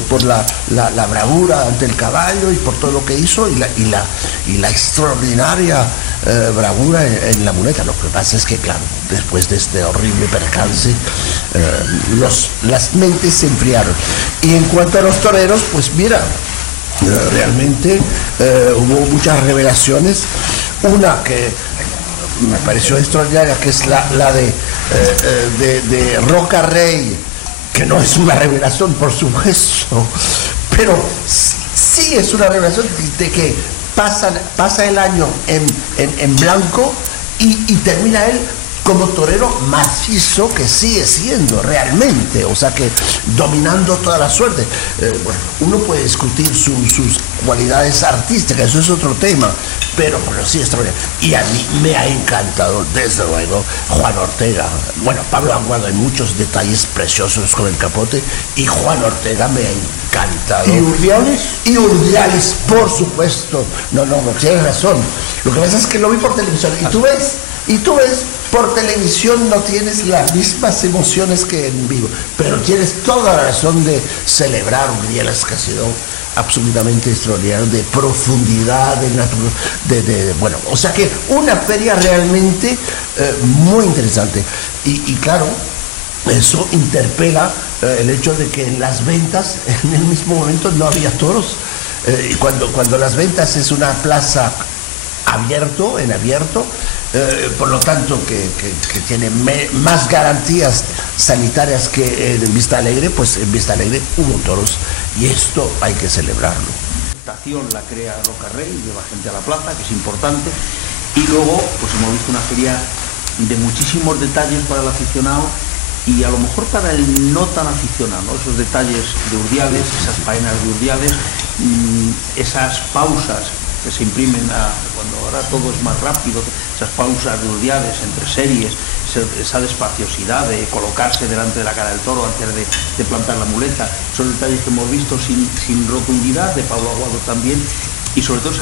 por la bravura ante el caballo y por todo lo que hizo y la extraordinaria bravura en la muleta. Lo que pasa es que, claro, después de este horrible percance, las mentes se enfriaron. Y en cuanto a los toreros, pues mira, realmente hubo muchas revelaciones. Una que me pareció extraordinaria, que es la de Roca Rey, que no es una revelación, por supuesto, pero sí es una revelación de que pasa el año en blanco y termina él como torero macizo que sigue siendo realmente, o sea que dominando toda la suerte. Bueno, uno puede discutir sus cualidades artísticas, eso es otro tema, pero sí extraordinario. Y a mí me ha encantado, desde luego, Juan Ortega. Bueno, Pablo Anguado, hay muchos detalles preciosos con el capote, y Juan Ortega me ha encantado. ¿Y Urdiales? Y Urdiales, por supuesto. No, tienes razón. Lo que pasa es que lo vi por televisión, y tú ves, por televisión no tienes las mismas emociones que en vivo, pero tienes toda la razón de celebrar Urdiales, que ha sido absolutamente extraordinario, de profundidad, bueno, o sea que una feria realmente muy interesante. Y claro, eso interpela el hecho de que en las ventas, en el mismo momento, no había toros. Y cuando las ventas es una plaza en abierto, por lo tanto que tiene más garantías sanitarias que en Vista Alegre, pues en Vista Alegre hubo toros, y esto hay que celebrarlo. La estación la crea Roca Rey, lleva gente a la plaza, que es importante, y luego pues hemos visto una feria de muchísimos detalles para el aficionado y a lo mejor para el no tan aficionado, ¿no? Esos detalles de Urdiales, esas faenas de Urdiales, esas pausas que se imprimen cuando ahora todo es más rápido, esas pausas de Urdiales entre series, esa despaciosidad de colocarse delante de la cara del toro antes de plantar la muleta, son detalles que hemos visto sin rotundidad, de Pablo Aguado también, y sobre todo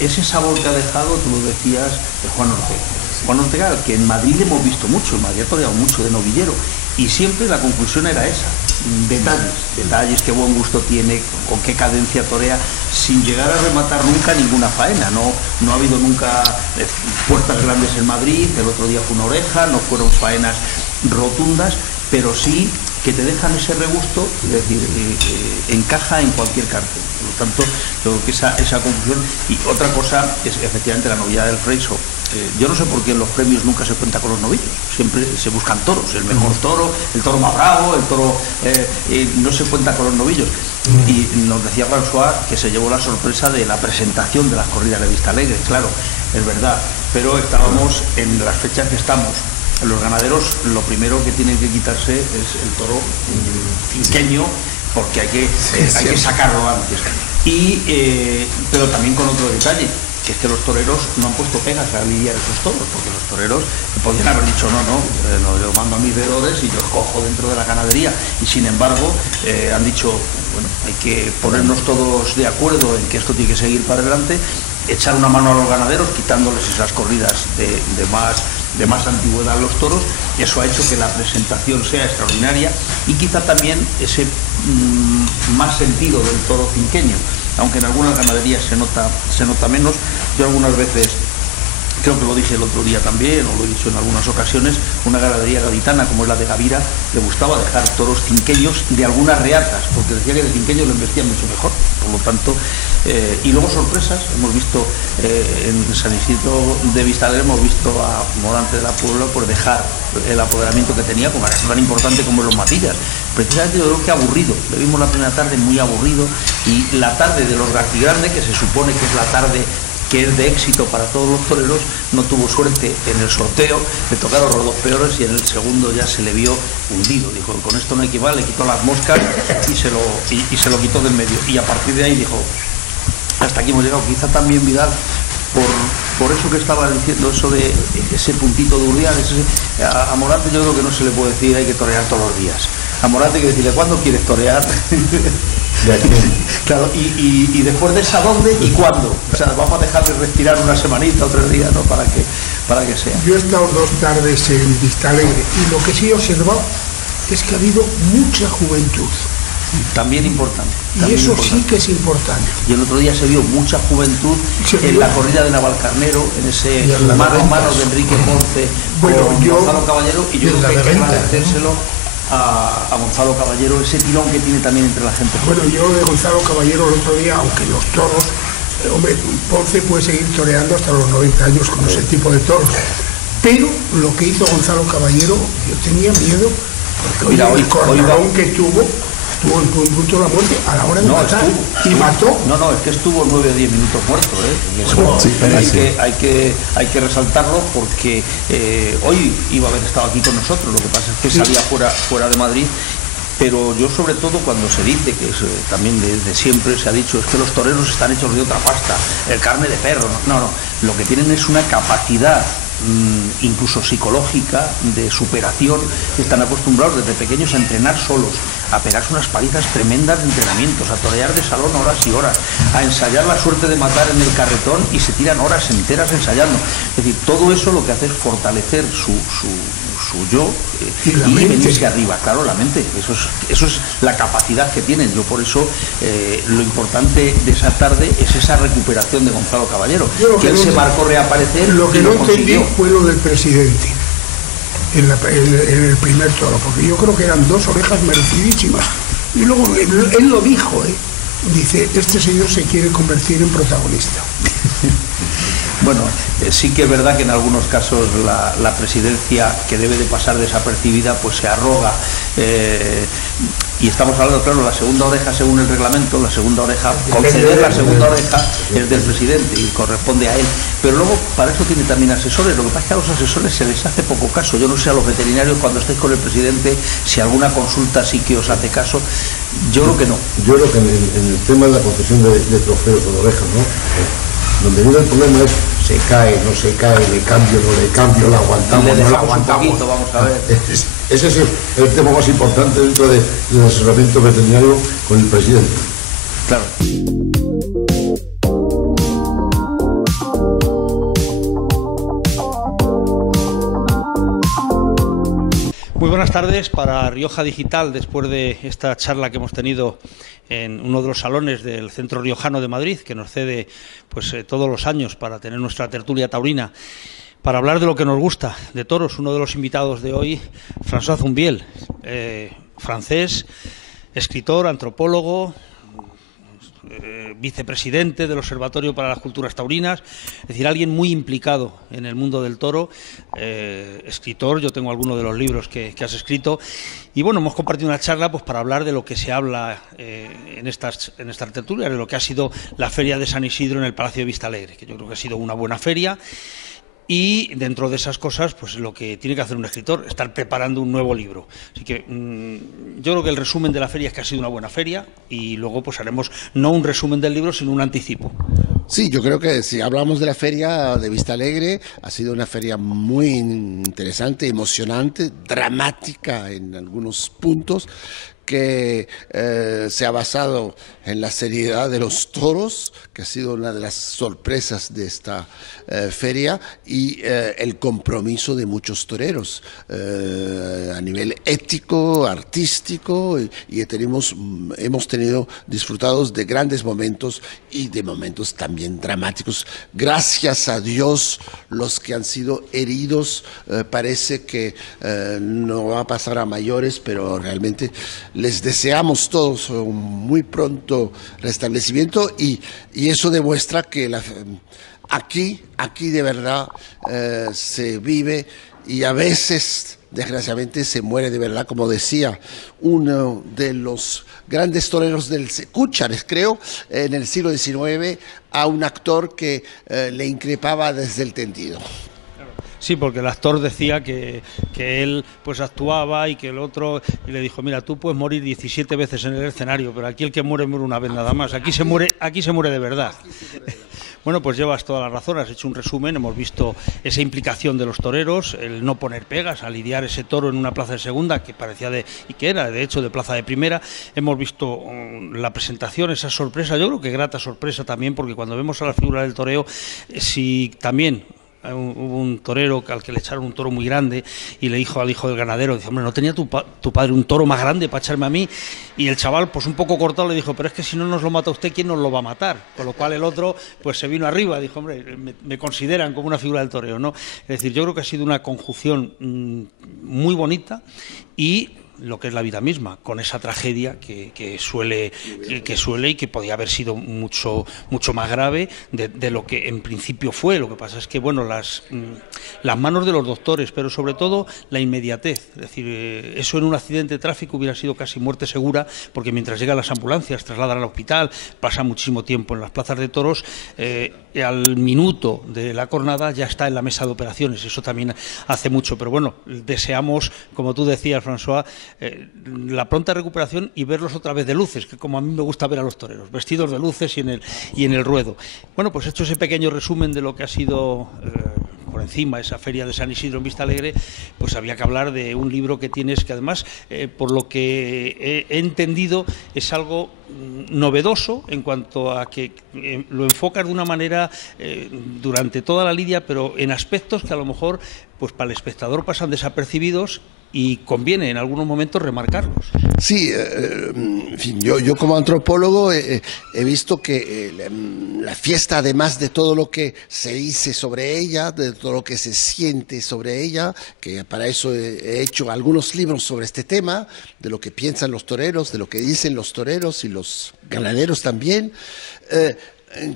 ese sabor que ha dejado, tú lo decías, de Juan Ortega. Juan Ortega, que en Madrid hemos visto mucho, en Madrid ha toreado mucho de novillero, y siempre la conclusión era esa: detalles, qué buen gusto tiene, con qué cadencia torea, sin llegar a rematar nunca ninguna faena. No ha habido nunca puertas grandes en Madrid, el otro día fue una oreja, no fueron faenas rotundas, pero sí que te dejan ese regusto, es decir, encaja en cualquier cartel. Por lo tanto, yo creo que esa conclusión. Y otra cosa es efectivamente la novillada del Freixo. Yo no sé por qué en los premios nunca se cuenta con los novillos, siempre se buscan toros, el mejor toro, el toro más bravo, el toro, no se cuenta con los novillos. Y nos decía François que se llevó la sorpresa de la presentación de las corridas de Vista Alegre, claro, es verdad, pero estábamos en las fechas que estamos. Los ganaderos lo primero que tienen que quitarse es el toro cinqueño, porque hay que sacarlo antes. Pero también con otro detalle, que es que los toreros no han puesto pegas a lidiar esos toros, porque los toreros podrían haber dicho no, yo mando a mis veedores y yo los cojo dentro de la ganadería, y sin embargo han dicho, bueno, hay que ponernos todos de acuerdo en que esto tiene que seguir para adelante, echar una mano a los ganaderos, quitándoles esas corridas de más antigüedad a los toros, y eso ha hecho que la presentación sea extraordinaria, y quizá también ese más sentido del toro cinqueño, aunque en algunas ganaderías se nota menos. Yo algunas veces, creo que lo dije el otro día también, o lo he dicho en algunas ocasiones, una ganadería gaditana como es la de Gavira le gustaba dejar toros cinqueños de algunas reatas, porque decía que de cinqueños lo investían mucho mejor. Por lo tanto, y luego sorpresas, hemos visto en San Isidro de Vista Alegre, hemos visto a Morante de la Puebla por dejar el apoderamiento que tenía con una casa tan importante como Los Matillas. Precisamente yo creo que aburrido, le vimos la primera tarde muy aburrido, y la tarde de los Gartigrande, que se supone que es la tarde que es de éxito para todos los toreros, no tuvo suerte en el sorteo, le tocaron los dos peores, y en el segundo ya se le vio hundido. Dijo, con esto no equivale, le quitó las moscas y se lo quitó del medio, y a partir de ahí dijo, hasta aquí hemos llegado. Quizá también Vidal, por eso que estaba diciendo, eso de ese puntito de Urdiales, a Morante yo creo que no se le puede decir hay que torear todos los días. A Morante hay que decirle, ¿cuándo quieres torear? Claro, y después de esa, ¿dónde y cuándo? O sea, vamos a dejarle respirar una semanita o 3 días, ¿no? para que sea. Yo he estado 2 tardes en Vistalegre y lo que sí he observado es que ha habido mucha juventud. También importante. Y eso sí que es importante. Y el otro día se vio mucha juventud en la corrida de Navalcarnero, en ese mano a mano de Enrique Ponce con Gonzalo Caballero, y yo creo que hay que agradecérselo a Gonzalo Caballero, ese tirón que tiene también entre la gente. Bueno, yo de Gonzalo Caballero el otro día, aunque los toros, hombre, Ponce puede seguir toreando hasta los 90 años con ese tipo de toros, pero lo que hizo Gonzalo Caballero, yo tenía miedo, porque mira, el corralón que tuvo en punto de la muerte a la hora de matar, y mató. No, es que estuvo 9 o 10 minutos muerto, Eso sí, hay que resaltarlo, porque hoy iba a haber estado aquí con nosotros, lo que pasa es que salía fuera de Madrid. Pero yo, sobre todo, cuando se dice, que también desde siempre se ha dicho, es que los toreros están hechos de otra pasta, el carne de perro. No, lo que tienen es una capacidad incluso psicológica, de superación. Están acostumbrados desde pequeños a entrenar solos, a pegarse unas palizas tremendas de entrenamientos, a torear de salón horas y horas, a ensayar la suerte de matar en el carretón, y se tiran horas enteras ensayando. Es decir, todo eso lo que hace es fortalecer su yo y venirse arriba, claro, la mente. Eso es la capacidad que tienen. Yo por eso lo importante de esa tarde es esa recuperación de Gonzalo Caballero, que él se marcó reaparecer. Lo que no entendí fue lo del presidente en el primer toro, porque yo creo que eran 2 orejas merecidísimas, y luego él lo dijo, dice, este señor se quiere convertir en protagonista. Bueno, sí que es verdad que en algunos casos la presidencia, que debe de pasar desapercibida, pues se arroga. Y estamos hablando, claro, la segunda oreja, según el reglamento, conceder la segunda oreja es del presidente y corresponde a él. Pero luego, para eso tiene también asesores. Lo que pasa es que a los asesores se les hace poco caso. Yo no sé a los veterinarios, cuando estéis con el presidente, si alguna consulta sí que os hace caso. Yo creo que no. Yo creo que en el tema de la concesión de trofeos o de orejas, ¿no? Donde viene el problema es se cae, no se cae, le cambio, no le cambio, la aguantamos, no la aguantamos. Poquito, vamos a ver. Ese es el tema más importante dentro del asesoramiento veterinario con el presidente. Claro. Muy buenas tardes para Rioja Digital, después de esta charla que hemos tenido en uno de los salones del Centro Riojano de Madrid, que nos cede pues todos los años para tener nuestra tertulia taurina, para hablar de lo que nos gusta, de toros. Uno de los invitados de hoy, François Zumbiel, francés, escritor, antropólogo, vicepresidente del Observatorio para las Culturas Taurinas, es decir, alguien muy implicado en el mundo del toro, escritor. Yo tengo algunos de los libros que has escrito, y bueno, hemos compartido una charla pues para hablar de lo que se habla en estas tertulias, de lo que ha sido la Feria de San Isidro en el Palacio de Vistalegre, que yo creo que ha sido una buena feria. Y dentro de esas cosas, pues lo que tiene que hacer un escritor, estar preparando un nuevo libro. Así que yo creo que el resumen de la feria es que ha sido una buena feria, y luego pues haremos no un resumen del libro, sino un anticipo. Sí, yo creo que si hablamos de la feria de Vistalegre, ha sido una feria muy interesante, emocionante, dramática en algunos puntos, que se ha basado en la seriedad de los toros, que ha sido una de las sorpresas de esta feria, y el compromiso de muchos toreros a nivel ético, artístico, y hemos tenido disfrutados de grandes momentos y de momentos también dramáticos. Gracias a Dios, los que han sido heridos parece que no va a pasar a mayores, pero realmente les deseamos todos un muy pronto restablecimiento, y eso demuestra que aquí de verdad se vive, y a veces desgraciadamente se muere de verdad, como decía uno de los grandes toreros del Cúchares, creo, en el siglo XIX, a un actor que le increpaba desde el tendido. Sí, porque el actor decía que él pues actuaba, y que el otro, y le dijo, mira, tú puedes morir 17 veces en el escenario, pero aquí el que muere una vez nada más. Aquí se muere de verdad. Bueno, pues llevas toda la razón, has hecho un resumen, hemos visto esa implicación de los toreros, el no poner pegas, a lidiar ese toro en una plaza de segunda, que parecía y que era de hecho de plaza de primera. Hemos visto la presentación, esa sorpresa, yo creo que grata sorpresa también, porque cuando vemos a la figura del toreo, si también hubo un torero al que le echaron un toro muy grande y le dijo al hijo del ganadero, dice, hombre, ¿no tenía tu padre un toro más grande para echarme a mí? Y el chaval, pues un poco cortado, le dijo, pero es que si no nos lo mata usted, ¿quién nos lo va a matar? Con lo cual el otro pues se vino arriba, dijo, hombre, me consideran como una figura del toreo, ¿no? Es decir, yo creo que ha sido una conjunción muy bonita y lo que es la vida misma, con esa tragedia que suele y que podía haber sido mucho más grave de lo que en principio fue. Lo que pasa es que, bueno, las manos de los doctores, pero sobre todo la inmediatez. Es decir, eso en un accidente de tráfico hubiera sido casi muerte segura, porque mientras llegan las ambulancias, trasladan al hospital, pasa muchísimo tiempo en las plazas de toros, al minuto de la cornada ya está en la mesa de operaciones. Eso también hace mucho, pero bueno, deseamos, como tú decías, François, la pronta recuperación y verlos otra vez de luces, que como a mí me gusta ver a los toreros, vestidos de luces y en el ruedo. Bueno, pues hecho ese pequeño resumen de lo que ha sido por encima esa feria de San Isidro en Vistalegre, pues había que hablar de un libro que tienes que además, por lo que he entendido, es algo novedoso en cuanto a que lo enfocas de una manera durante toda la lidia, pero en aspectos que a lo mejor pues para el espectador pasan desapercibidos y conviene en algunos momentos remarcarlos. Sí, en fin, yo como antropólogo he visto que la fiesta, además de todo lo que se dice sobre ella, de todo lo que se siente sobre ella, que para eso he hecho algunos libros sobre este tema, de lo que piensan los toreros, de lo que dicen los toreros y los ganaderos también,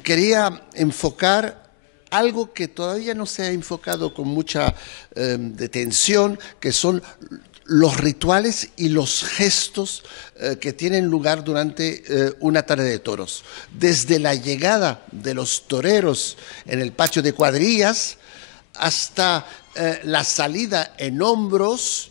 quería enfocar algo que todavía no se ha enfocado con mucha detención, que son los rituales y los gestos que tienen lugar durante una tarde de toros. Desde la llegada de los toreros en el patio de cuadrillas hasta la salida en hombros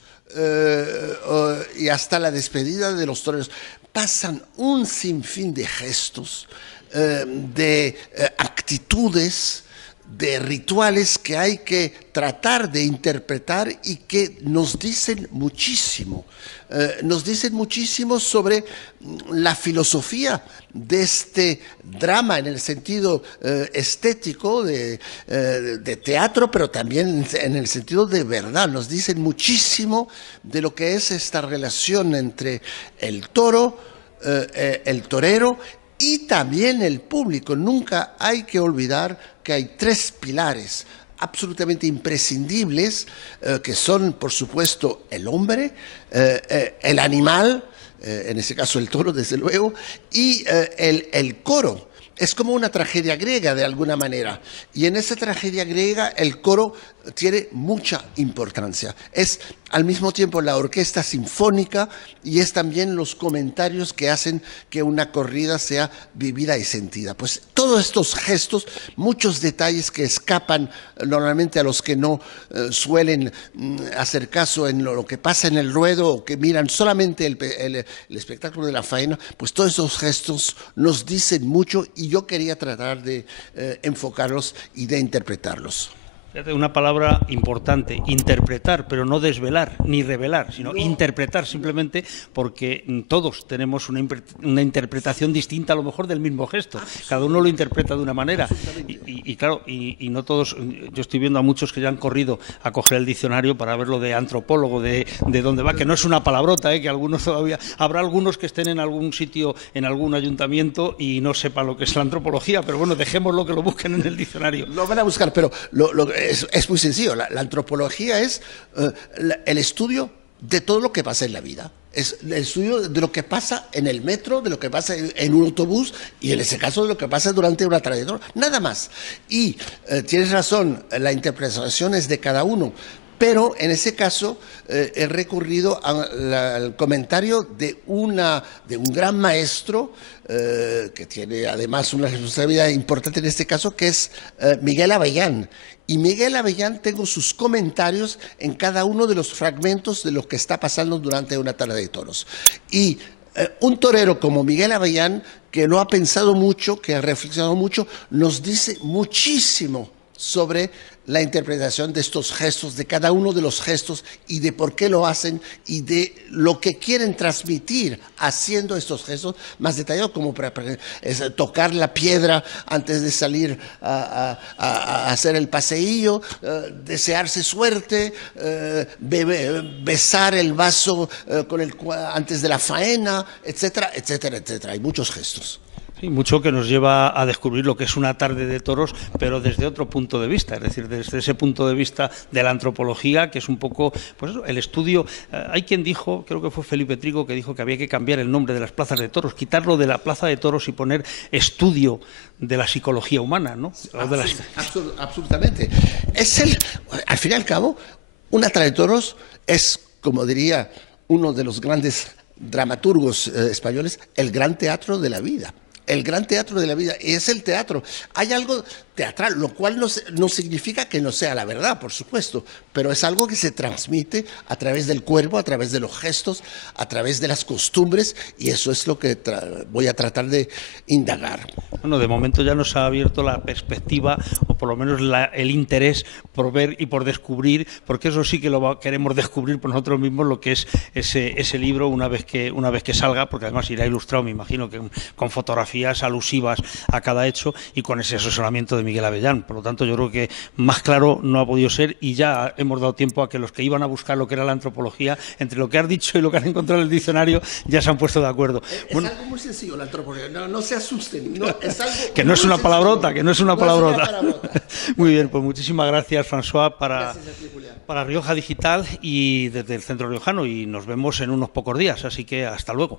y hasta la despedida de los toreros. Pasan un sinfín de gestos, de actitudes, de rituales que hay que tratar de interpretar y que nos dicen muchísimo. Nos dicen muchísimo sobre la filosofía de este drama en el sentido estético de teatro, pero también en el sentido de verdad. Nos dicen muchísimo de lo que es esta relación entre el toro, el torero y también el público. Nunca hay que olvidar que hay tres pilares absolutamente imprescindibles, que son, por supuesto, el hombre, el animal, en ese caso el toro, desde luego, y el coro. Es como una tragedia griega, de alguna manera. Y en esa tragedia griega el coro tiene mucha importancia. Es al mismo tiempo la orquesta sinfónica y es también los comentarios que hacen que una corrida sea vivida y sentida. Pues todos estos gestos, muchos detalles que escapan normalmente a los que no suelen hacer caso en lo que pasa en el ruedo o que miran solamente el espectáculo de la faena, pues todos esos gestos nos dicen mucho y yo quería tratar de enfocarlos y de interpretarlos. Una palabra importante, interpretar, pero no desvelar ni revelar, sino interpretar simplemente, porque todos tenemos una interpretación distinta a lo mejor del mismo gesto. Cada uno lo interpreta de una manera. Y claro, y no todos, yo estoy viendo a muchos que ya han corrido a coger el diccionario para ver lo de antropólogo, de dónde va, que no es una palabrota, que algunos todavía, habrá algunos que estén en algún sitio, en algún ayuntamiento y no sepan lo que es la antropología, pero bueno, dejémoslo que lo busquen en el diccionario. Lo van a buscar, pero es muy sencillo. La antropología es el estudio de todo lo que pasa en la vida. Es el estudio de lo que pasa en el metro, de lo que pasa en un autobús y en ese caso de lo que pasa durante una tarde de toros. Nada más. Y tienes razón, la interpretación es de cada uno. Pero en ese caso he recurrido al comentario de un gran maestro que tiene además una responsabilidad importante en este caso, que es Miguel Avellán. Y Miguel Avellán tengo sus comentarios en cada uno de los fragmentos de lo que está pasando durante una tarde de toros. Y un torero como Miguel Avellán, que lo ha pensado mucho, que ha reflexionado mucho, nos dice muchísimo sobre la interpretación de estos gestos, de cada uno de los gestos y de por qué lo hacen y de lo que quieren transmitir haciendo estos gestos más detallados, como tocar la piedra antes de salir a hacer el paseillo, desearse suerte, besar el vaso antes de la faena, etcétera, etcétera, etcétera. Hay muchos gestos. Sí, mucho que nos lleva a descubrir lo que es una tarde de toros, pero desde otro punto de vista, es decir, desde ese punto de vista de la antropología, que es un poco, pues eso, el estudio. Hay quien dijo, creo que fue Felipe Trigo, que dijo que había que cambiar el nombre de las plazas de toros, quitarlo de la plaza de toros y poner estudio de la psicología humana, ¿no? Absolutamente. Al fin y al cabo, una tarde de toros es, como diría uno de los grandes dramaturgos españoles, el gran teatro de la vida. El gran teatro de la vida, y es el teatro. Hay algo teatral, lo cual no significa que no sea la verdad, por supuesto, pero es algo que se transmite a través del cuerpo, a través de los gestos, a través de las costumbres, y eso es lo que voy a tratar de indagar. Bueno, de momento ya nos ha abierto la perspectiva, o por lo menos el interés por ver y por descubrir, porque eso sí que lo queremos descubrir por nosotros mismos, lo que es ese libro una vez que salga, porque además irá ilustrado, me imagino, que con fotografías alusivas a cada hecho y con ese asesoramiento de Miguel Avellán. Por lo tanto, yo creo que más claro no ha podido ser, y ya hemos dado tiempo a que los que iban a buscar lo que era la antropología, entre lo que has dicho y lo que han encontrado en el diccionario, ya se han puesto de acuerdo. Es algo muy sencillo la antropología, no se asusten. Es algo que no es una palabrota, que no es una palabrota. Muy bien, pues muchísimas gracias, François, para Rioja Digital y desde el Centro Riojano, y nos vemos en unos pocos días, así que hasta luego.